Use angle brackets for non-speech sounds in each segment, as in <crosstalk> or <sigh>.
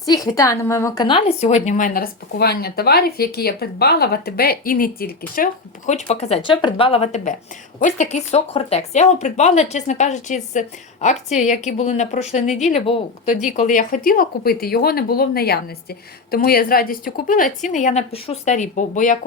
Всіх вітаю на моєму каналі. Сьогодні в мене розпакування товарів, які я придбала в АТБ і не тільки. Що хочу показати, що я придбала в АТБ. Ось такий сок Хортекс. Я його придбала, чесно кажучи, з акції, які були на прошлій неділі, бо тоді, коли я хотіла купити, його не було в наявності. Тому я з радістю купила. Ціни я напишу старі, бо, я,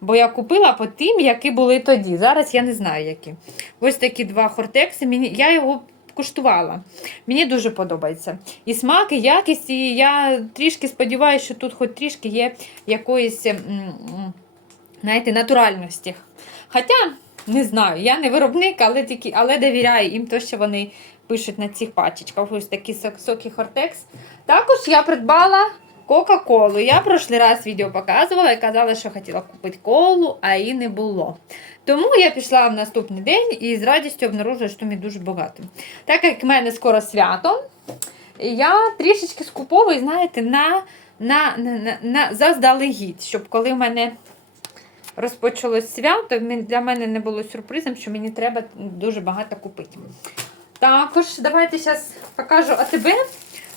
бо я купила по тим, які були тоді. Зараз я не знаю, які. Ось такі два хортекси. Я його куштувала. Мені дуже подобається. І смак, і якість, і я трішки сподіваюся, що тут хоч трішки є якоїсь, знаєте, натуральності. Хоча, не знаю, я не виробник, але тільки, але довіряю їм те, що вони пишуть на цих пачечках. Ось такі сокі Хортекс. Також я придбала Кока-Колу. Я прошлий раз відео показувала і казала, що хотіла купити колу, а її не було. Тому я пішла в наступний день і з радістю обнаружила, що мені дуже багато. Так як в мене скоро свято, я трішечки скуповую, знаєте, на, на, на, на, на заздалегідь, щоб коли в мене розпочалось свято, для мене не було сюрпризом, що мені треба дуже багато купити. Також давайте зараз покажу АТБ.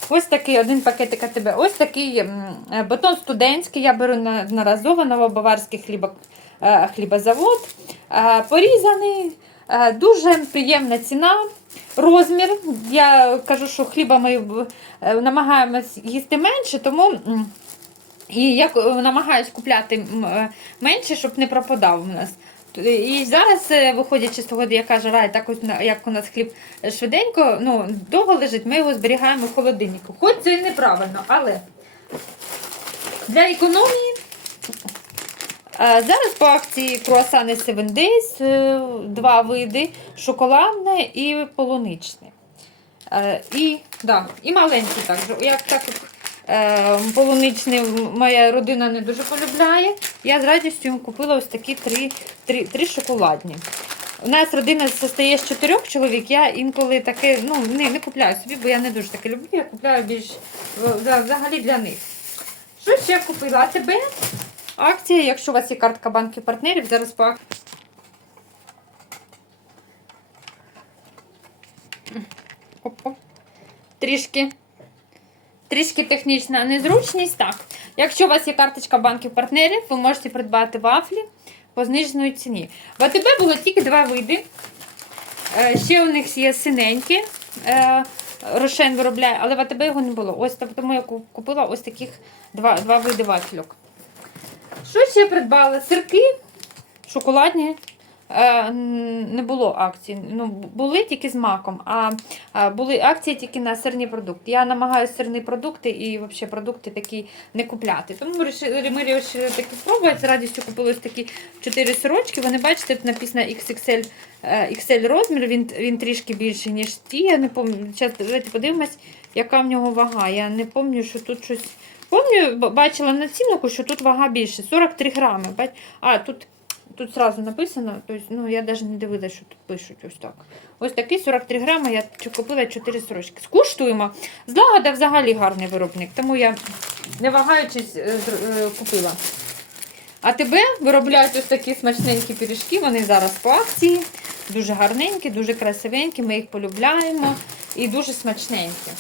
Ось такий один пакетик АТБ. Ось такий е, батон студентський. Я беру на- одноразово новобаварський хліба, е, хлібозавод. Е, Порізаний, дуже приємна ціна. Розмір. Я кажу, що хліба ми намагаємось їсти менше, тому і я намагаюсь купляти менше, щоб не пропадав у нас. І зараз, е, виходячи з того, яка жара, і так ось як у нас хліб швиденько, ну, довго лежить, ми його зберігаємо в холодильнику. Хоч це і неправильно, але для економії. е, Зараз по акції круасани 7 Days, е, два види: шоколадне і полуничне. Е, І, да, і маленькі також. Як так е, полуничний моя родина не дуже полюбляє, я з радістю купила ось такі три, три, три шоколадні. У нас родина состоїть з чотирьох чоловік, я інколи таке ну, не, не купляю собі, бо я не дуже таке люблю, я купляю більш взагалі для них. Що ще купила? А тебе? Акція, якщо у вас є картка банків партнерів, зараз по акції. Трішки. Трішки технічна незручність. Так. Якщо у вас є карточка банків партнерів, ви можете придбати вафлі по зниженій ціні. В АТБ було тільки два види. Е, Ще у них є синенькі. е, Рошен виробляє, але в АТБ його не було. Ось тому я купила ось таких два, два види вафельок. Що ще придбала? Сирки шоколадні. Е, не було акцій. Ну, були тільки з маком, а, були акції тільки на сирні продукти. Я намагаюся сирні продукти і взагалі продукти такі не купляти. Тому ми вирішили, ми вирішили такі спробувати. З радістю купили такі 4 сирочки. Вони бачите, тут написано XXL, е, XL розмір, він, він трішки більший, ніж ті. Я не пам'ятаю. Зараз давайте подивимось, яка в нього вага. Я не пам'ятаю, що тут щось. Помню, бачила на ціннику, що тут вага більше 43 грами. А, тут Тут сразу написано, тобто, ну я навіть не дивилася, що тут пишуть ось так. Ось такий 43 грами, я купила 4 сорочки. Скуштуємо. Злагода взагалі гарний виробник, тому я не вагаючись е, е, купила. А тебе виробляють ось такі смачненькі пиріжки, вони зараз по акції. Дуже гарненькі, дуже красивенькі, ми їх полюбляємо і дуже смачненькі.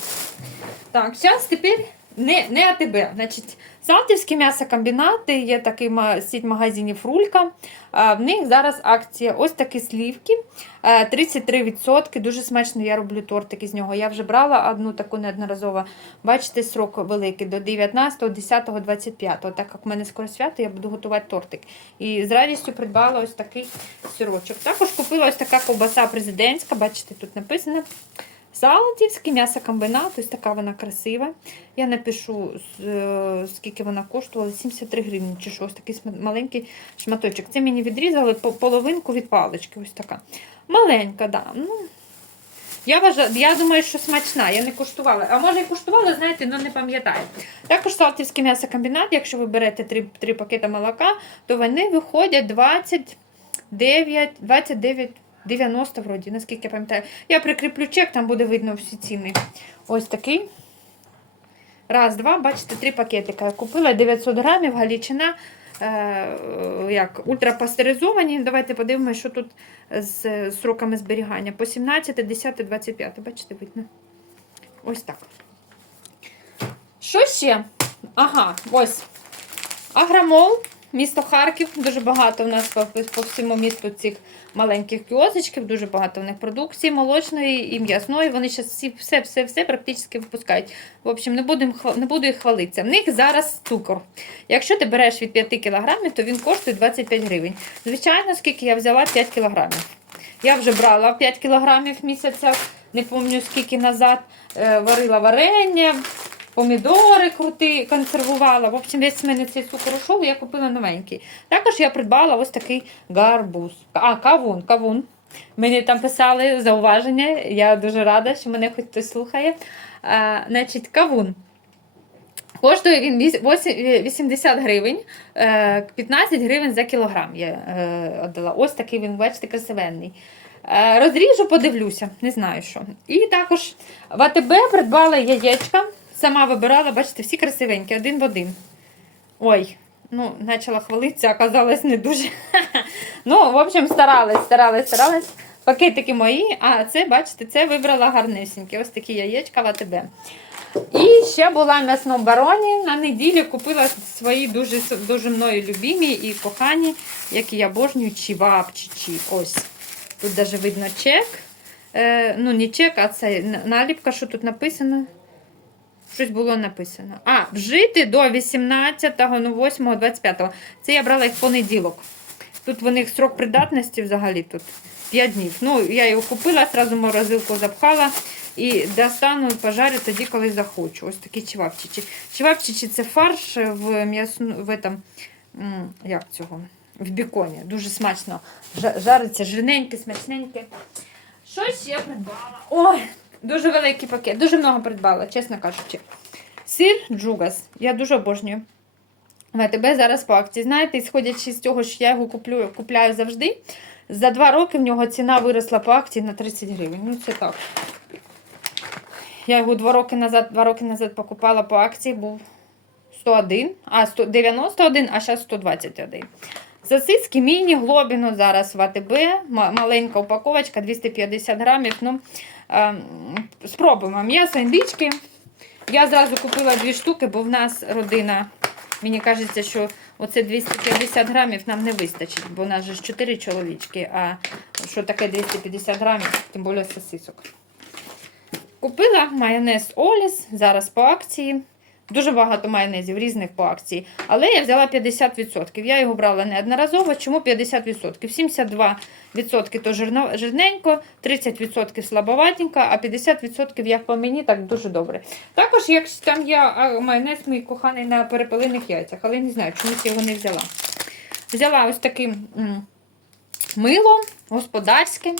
Так, зараз тепер не, не АТБ. Значить, Салтівські м'ясокомбінати, є такий сіть магазинів Рулька. В них зараз акція ось такі слівки. е, 33%. Дуже смачно я роблю тортики з нього. Я вже брала одну таку неодноразово. Бачите, срок великий до 19, 10, 25. Так як в мене скоро свято, я буду готувати тортик. І з радістю придбала ось такий сирочок. Також купила ось така ковбаса президентська. Бачите, тут написано. Салтівський м'ясокомбінат, ось така вона красива. Я напишу, е, скільки вона коштувала, 73 гривні, чи що, ось такий маленький шматочок. Це мені відрізали по- половинку від палички. Ось така. Маленька, да. Ну, я вважаю, я думаю, що смачна, я не куштувала. А може і куштувала, знаєте, але не пам'ятаю. Також Салтівський м'ясокомбінат, якщо ви берете 3, 3 пакети молока, то вони виходять 29, 29 90 вроді, наскільки я пам'ятаю. Я прикріплю чек, там буде видно всі ціни. Ось такий. Раз, два, бачите, три пакетика. Я купила 900 грамів, галічина. Е, як ультрапастеризовані. Давайте подивимося, що тут з сроками зберігання. По 17, 10, 25. Бачите, видно. Ось так. Що ще? Ага, ось. Агромол, місто Харків. Дуже багато в нас по, по всьому місту цих маленьких кіосочків, дуже багато в них продукції молочної і м'ясної. Вони зараз всі все, все, все практично випускають. В общем, не, будем, не буду їх хвалитися. В них зараз цукор. Якщо ти береш від 5 кг, то він коштує 25 гривень. Звичайно, скільки я взяла 5 кг. Я вже брала 5 кг місяця, не пам'ятаю скільки назад, е, варила варення, помідори крути, консервувала. В общем, весь в мене цей цукор ушов, я купила новенький. Також я придбала ось такий гарбуз. А, кавун, кавун. Мені там писали зауваження. Я дуже рада, що мене хоч хтось слухає. А, значить, кавун. Коштує він 80 гривень, е, 15 гривень за кілограм я е, віддала. Ось такий він, бачите, красивенний. Е, Розріжу, подивлюся, не знаю що. І також в АТБ придбала яєчка. Сама вибирала, бачите, всі красивенькі, один в один. Ой, ну, почала хвалитися, оказалось не дуже. <laughs> Ну, в общем, старалась, старалась, старалась. Пакетики мої, а це, бачите, це вибрала гарнесенькі. Ось такі яєчка в АТБ. І ще була в м'ясному бароні. На неділі купила свої дуже, дуже мною любимі і кохані, які я обожнюю, чівапчичі. Ось. Тут навіть видно чек. Е, ну, не чек, а це наліпка, що тут написано. Щось було написано. А, вжити до 18, ну, 8, 25. Це я брала їх в понеділок. Тут в них срок придатності взагалі тут 5 днів. Ну, я його купила, одразу морозилку запхала і достану і пожарю тоді, коли захочу. Ось такі чевапчичі. Чевапчичі це фарш в м'ясну, в этом, як цього, в біконі. Дуже смачно жариться, жирненьке, смачненьке. Щось я придбала. Ой, дуже великий пакет, дуже много придбала, чесно кажучи. Сир Джугас. Я дуже обожнюю. В АТБ зараз по акції. Знаєте, сходячи з того, що я його куплю, купляю завжди, за два роки в нього ціна виросла по акції на 30 гривень. Ну, це так. Я його два роки назад, два роки назад покупала по акції, був 101, а 100, 91, а зараз 121. Сосиски міні глобіно зараз в АТБ. Маленька упаковочка 250 грамів. Ну, ем, спробуємо. М'ясо індички. Я зразу купила дві штуки, бо в нас родина. Мені кажеться, що оце 250 грамів нам не вистачить, бо у нас же ж 4 чоловічки. А що таке 250 грамів, тим більше сосисок. Купила майонез Оліс, зараз по акції. Дуже багато майонезів різних по акції. Але я взяла 50%. Я його брала неодноразово. Чому 50%? 72% то жирненько, 30% слабоватенько, а 50% як по мені, так дуже добре. Також, як там є майонез мій коханий на перепелиних яйцях, але не знаю, чомусь його не взяла. Взяла ось таке м, мило господарське.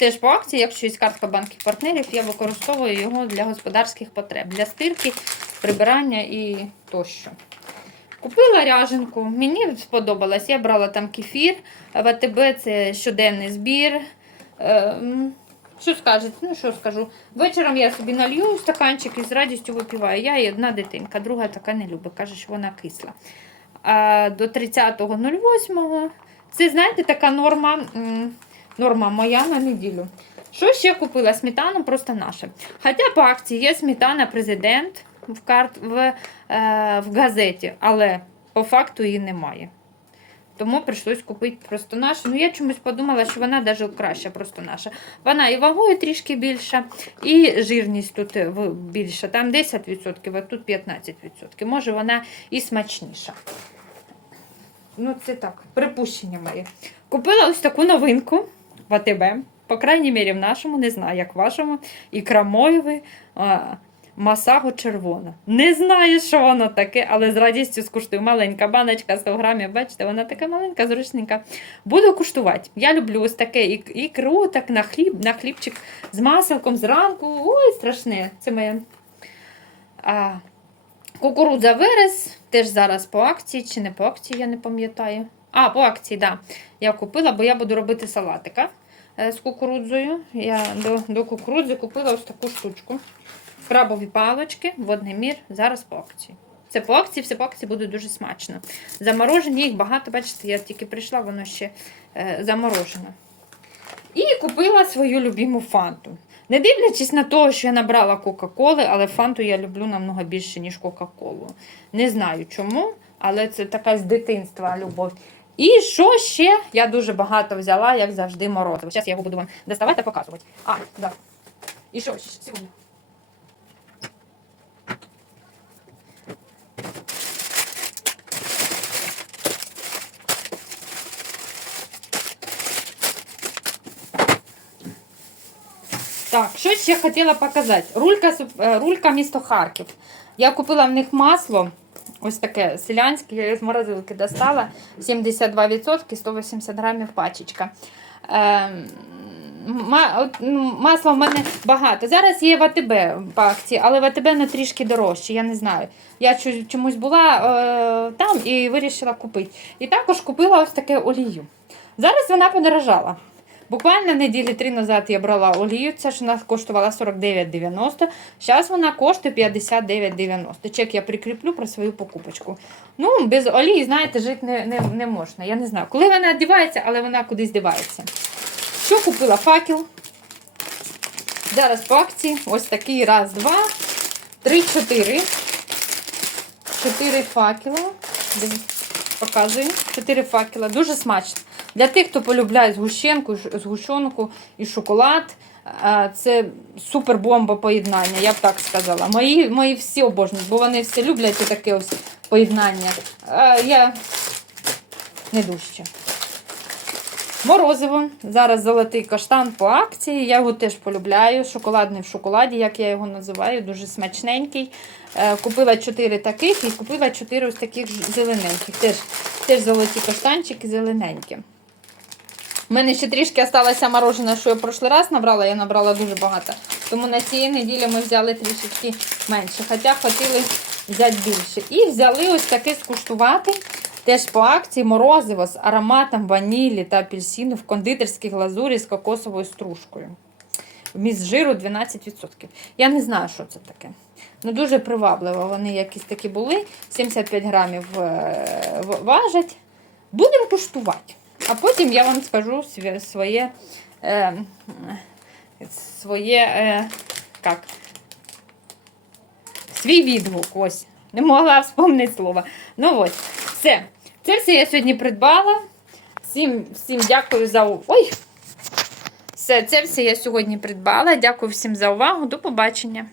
Теж по акції, якщо є картка банків партнерів, я використовую його для господарських потреб, для стирки, прибирання і тощо. Купила ряженку, мені сподобалось. Я брала там кефір, в АТБ це щоденний збір. Ем, Що скажете? Ну, що скажу? Вечором я собі налью стаканчик і з радістю випиваю. Я і одна дитинка, друга така не любить, каже, що вона кисла. А до 30.08 це, знаєте, така норма. Норма моя на неділю. Що ще купила? Сметану просто наша. Хоча по акції є сметана президент в, карт, в, е, в газеті, але по факту її немає. Тому прийшлось купити просто нашу. Ну, я чомусь подумала, що вона навіть краща, просто наша. Вона і вагою трішки більша, і жирність тут е, більша. Там 10%, а тут 15%. Може, вона і смачніша. Ну, це так, припущення мої. Купила ось таку новинку в АТБ. По крайній мірі, в нашому, не знаю, як в вашому. Ікра Моєви, а, масаго червона. Не знаю, що воно таке, але з радістю скуштую. Маленька баночка 100 грамів. Бачите, вона така маленька, зручненька. Буду куштувати. Я люблю ось таке ік- ікру, так на хліб, на хлібчик з маселком зранку. Ой, страшне. Це моє. А, Кукурудза вираз, теж зараз по акції, чи не по акції, я не пам'ятаю. А, по акції, так. Да. Я купила, бо я буду робити салатика з кукурудзою. Я до, до кукурудзи купила ось таку штучку. Крабові палочки, водний мір, зараз по акції. Це по акції, все по акції буде дуже смачно. Заморожені їх багато, бачите, я тільки прийшла, воно ще е, заморожено. І купила свою любиму фанту. Не дивлячись на те, що я набрала Кока-Коли, але фанту я люблю намного більше, ніж Кока-Колу. Не знаю чому, але це така з дитинства любов. І що ще? Я дуже багато взяла, як завжди, морозиво. Зараз я його буду вам доставати та показувати. А, да. І що ще сьогодні? Так, що ще хотіла показати? Рулька, е, рулька місто Харків. Я купила в них масло, ось таке селянське, я з морозилки достала. 72%, 180 грамів пачечка. Ем, ну, масла в мене багато. Зараз є в АТБ по акції, але в АТБ на трішки дорожче, я не знаю. Я чомусь була е, там і вирішила купити. І також купила ось таке олію. Зараз вона подорожала. Буквально неділі три назад я брала олію, це ж нас коштувала 49,90. Зараз вона коштує 59,90. Чек я прикріплю про свою покупочку. Ну, без олії, знаєте, жити не, не, не можна. Я не знаю, коли вона одівається, але вона кудись дівається. Що купила? Факел. Зараз по акції. Ось такий раз, два, три, чотири. Чотири факела. Показую. Чотири факела. Дуже смачно. Для тих, хто полюбляє згущенку, згущенку і шоколад. Це супер бомба поєднання, я б так сказала. Мої, мої всі обожнюють, бо вони всі люблять таке ось поєднання. Я не дужче. Морозиво. Зараз золотий каштан по акції. Я його теж полюбляю. Шоколадний в шоколаді, як я його називаю, дуже смачненький. Е, Купила 4 таких і купила 4 ось таких зелененьких. Теж, теж золоті каштанчики зелененькі. У мене ще трішки залишилося мороженого, що я в прошлий раз набрала, я набрала дуже багато. Тому на цієї неділі ми взяли трішечки менше. Хоча хотіли взяти більше. І взяли ось таке скуштувати. Теж по акції морозиво з ароматом ванілі та апельсину в кондитерській глазурі з кокосовою стружкою. Вміст жиру 12%. Я не знаю, що це таке. Ну, дуже привабливо. Вони якісь такі були. 75 грамів е, важать. Будемо куштувати. А потім я вам скажу своє. Е, своє. Е, як? Свій відгук. Ось. Не могла вспомнити слово. Ну ось. Все. Це все я сьогодні придбала. Всім, всім дякую за увагу. Ой! Все, це все я сьогодні придбала. Дякую всім за увагу. До побачення.